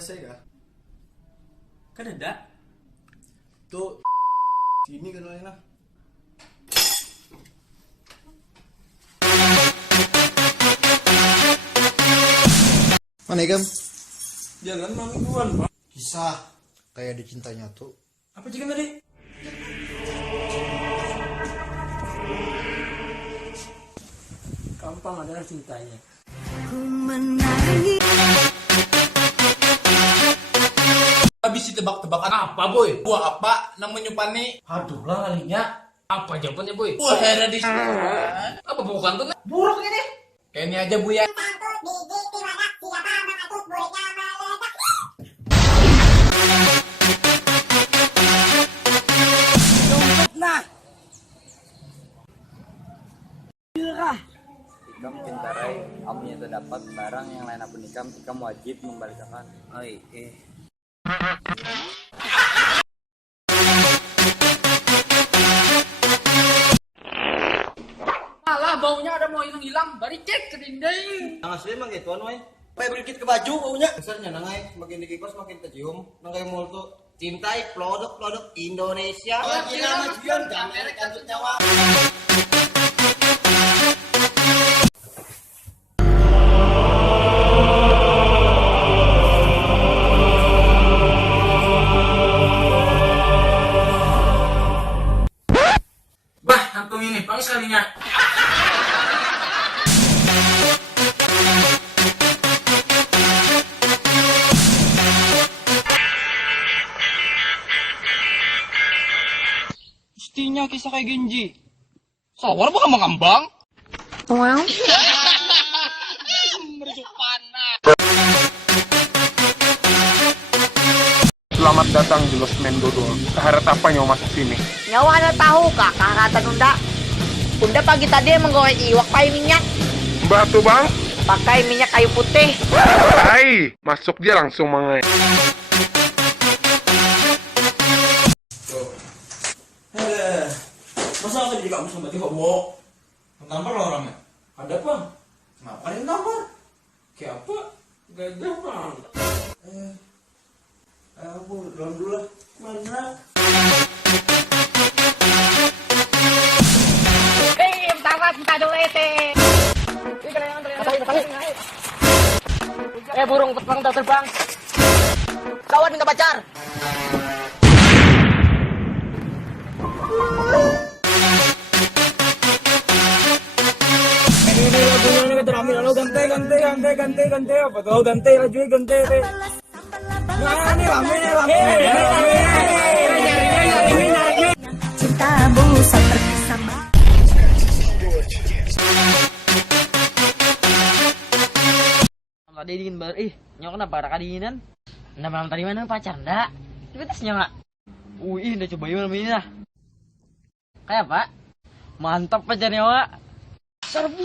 WC kah? Kan ada. Tuh sini kan lah. Mana Ikam? Jalan mami duluan, Pak. Kisah kayak dicintanya tuh. Apa juga tadi? Gampang adalah cintanya. Habis ditebak-tebakan apa boy? Buah apa namanya pane? Aduh lah kalinya. Apa jawabannya boy? Wah ada di sini. Apa bukan tuh? Buruk ini. Kayak ini aja bu ya. Ikam cintarai, kamu terdapat barang yang lain pun ikam wajib membalikan. Alah baunya ada mau hilang, baricet ke dinding. Nang asli emang gitu anu Pakai berikit ke baju baunya. Besarnya nangai semakin dikikos semakin tercium. Nangai mall tuh cintai produk-produk Indonesia. Lagi nama Jion kamera kantut nyawa. Bah, antum ini pang sekalinya. Mestinya kisah kayak Genji. Sawar bukan mengambang. Well, Selamat datang di Los Mendodol. Keharat apa yang mau masuk sini? nyawa ada tahu kak karatan unda. Unda pagi tadi menggoreng iwak pakai minyak. Batu bang? Pakai minyak kayu putih. Hai, masuk dia langsung mangai. Masa aku jadi kamu sama tiba mau tampar lah orangnya? Ada bang. Kenapa ada yang tampar? Kayak apa? Gak ada bang. Aku dalam dulu lah. Mana? Tawas kita dulu ete. Burung terbang. Kawan minta pacar. Ini lagunya ini kita ambil lalu ganti apa tuh ganti laju ganti. Nah ini rame. Cintamu seperti sama. Tadi dingin banget, nyok kenapa ada kedinginan? Malam tadi mana pacar ndak? Tapi tesnya nggak? Udah cobain malam ini lah. Kayak apa? Mantap pacarnya Wak. Serbu.